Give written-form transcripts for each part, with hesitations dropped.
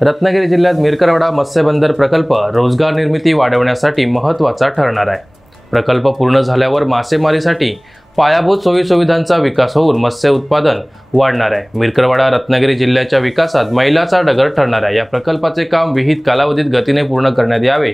रत्नागिरी जिल्ह्यात मिरकरवाडा मत्स्यबंदर प्रकल्प रोजगार निर्मिती वाढवण्यासाठी महत्त्वाचा ठरणार आहे। प्रकल्प पूर्ण झाल्यावर मासेमारीसाठी पायाभूत सोयीसुविधांचा विकास होऊन मत्स्य उत्पादन वाढणार आहे। मिरकरवाडा रत्नागिरी जिल्ह्याच्या विकासात मैलाचा डगर ठरणार आहे। या प्रकल्पाचे काम विहित कालावधीत गतीने पूर्ण करण्यात यावे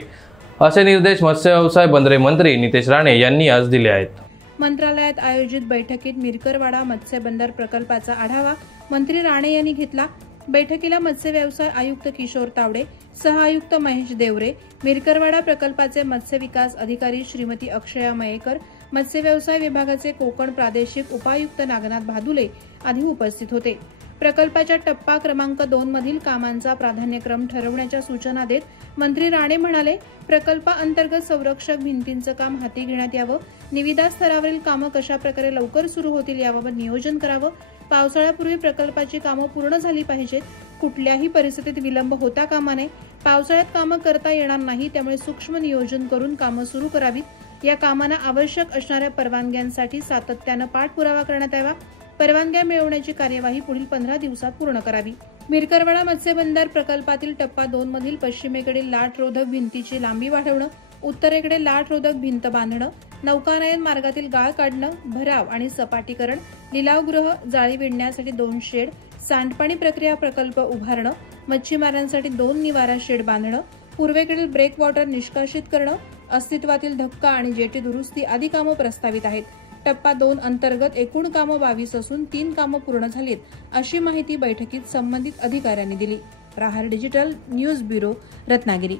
असे निर्देश मत्स्य व्यवसाय बंदरे मंत्री नितेश राणे यांनी आज दिले आहेत। मंत्रालयात आयोजित बैठकीत मिरकरवाडा मत्स्यबंदर प्रकल्पाचा आढावा मंत्री राणे यांनी घेतला। बैठकीला मत्स्य व्यवसाय आयुक्त किशोर तावडे, सहआयुक्त महेश देवरे, मिरकरवाडा प्रकल्पाचे मत्स्य विकास अधिकारी श्रीमती अक्षया मयेकर, मत्स्य व्यवसाय विभागाचे कोकण प्रादेशिक उपायुक्त नागनाथ भादुले आदी उपस्थित होते। प्रकल्पाच्या टप्पा क्रमांक 2 मधील कामांचा प्राधान्यक्रम ठरवण्याच्या सूचना देत मंत्री राणे म्हणाले, प्रकल्पाअंतर्गत संरक्षक भिंतींचं काम हाती घेण्यात यावं, निविदा स्तरावरील कामं कशा प्रकारे लवकर सुरू होतील याबाबत नियोजन करावं, पावसाळ्यापूर्वी प्रकल्पाची कामं पूर्ण झाली पाहिजेत, कुठल्याही परिस्थितीत विलंब होता कामा नये, पावसाळ्यात कामं करता येणार नाही, त्यामुळे सूक्ष्म नियोजन करून कामं सुरू करावीत, या कामांना आवश्यक असणाऱ्या परवानग्यांसाठी सातत्यानं पाठपुरावा करण्यात यावा, परवानग्या मिळवण्याची कार्यवाही पुढील 15 दिवसात पूर्ण करावी। मिरकरवाडा मत्स्यबंदर प्रकल्पातील टप्पा 2 मधील पश्चिमेकडील लाटरोधक भिंतीची लांबी वाढवणं, उत्तरेकडे लाटरोधक भिंत बांधणं, नौकानयन मार्गातील गाळ काढणं, भराव आणि सपाटीकरण, लिलावगृह, जाळी विणण्यासाठी 2 शेड, सांडपाणी प्रक्रिया प्रकल्प उभारणं, मच्छीमारांसाठी 2 निवारा शेड बांधणं, पूर्वेकडील ब्रेक वॉटर निष्कासित करणं, अस्तित्वातील धक्का आणि जेटी दुरुस्ती आदी कामं प्रस्तावित आहेत। टप्पा 2 अंतर्गत एकूण कामं 22 असून 3 कामं पूर्ण झालीत, अशी माहिती बैठकीत संबंधित अधिकाऱ्यांनी दिली। प्रहार डिजिटल न्यूज ब्युरो, रत्नागिरी।